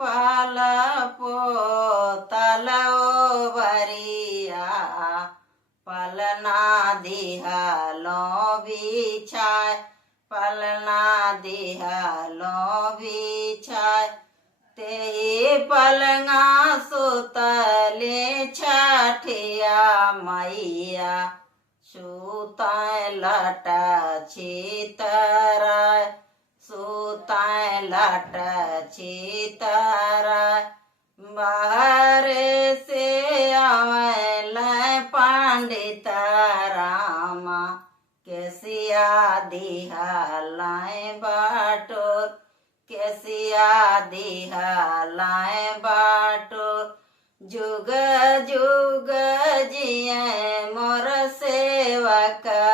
पाल पोतल बरिया पलना दिहलो बिछाय पलना दिहलो बिछाय ते पलंगा सुतले छठिया मैया सुताय लट छितराय सुताय लट छितराय बाहर से आवेल पंडित रामा केसिया दिहलाय बाटोर केसिया दिहलाय बाटोर जुग जुग जिये मोर सेवकवान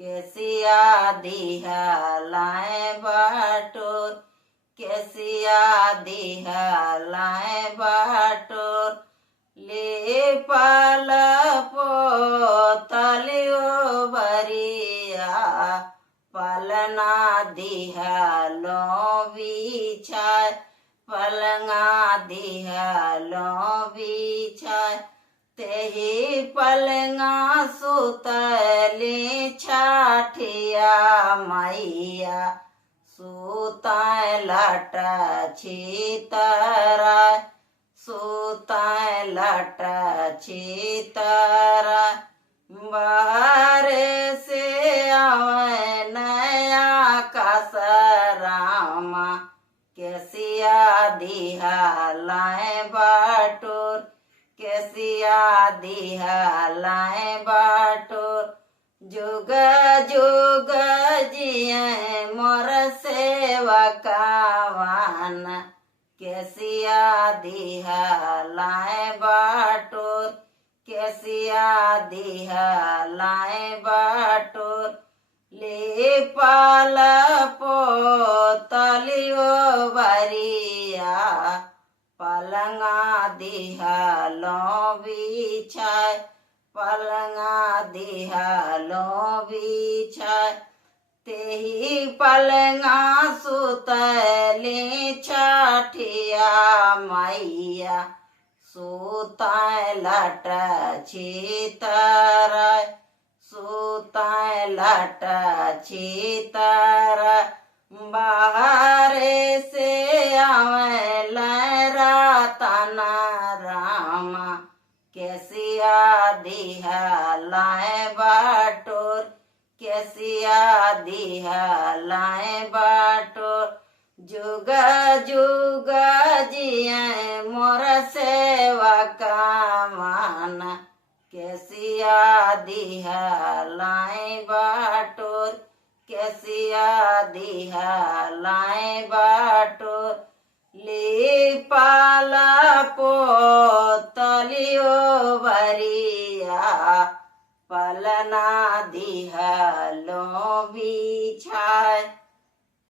केसिया दिहलाय बाटोर केसिया दिहलाय बाटोर ले पाल पोतलियो बरिया पलना दिहलो बिछाय पलंगा दिहलो बिछाय तेही पलंगा सुतले छठिया मैया सुताय लट छितराय सुताय लट छितराय बाहर से आवे नया कसरामा केसिया दिहलाय बाटोर केसिया दिहलाय बाटोर जुग जुग जिये मोर सेवकवान केसिया दिहलाय बाटोर केसिया दिहलाय बाटोर ले पाल पोतलियो बरिया पलंगा दिहलो बिछाय पलंगा दिहलो बिछाय तेही पलंगा सुतले छठिया मैया सुताय लट छितराय सुताय लट छितराय बाहर से आवेल रतन रामा केसिया दिहलाय बाटोर केसिया दिहलाय बाटोर जुग जुग जिये मोर सेवकवान केसिया दिहलाय बाटोर केसिया दिहलाय बाटोर ले पाल पोतलियो बरिया पलना दिहलो बिछाय।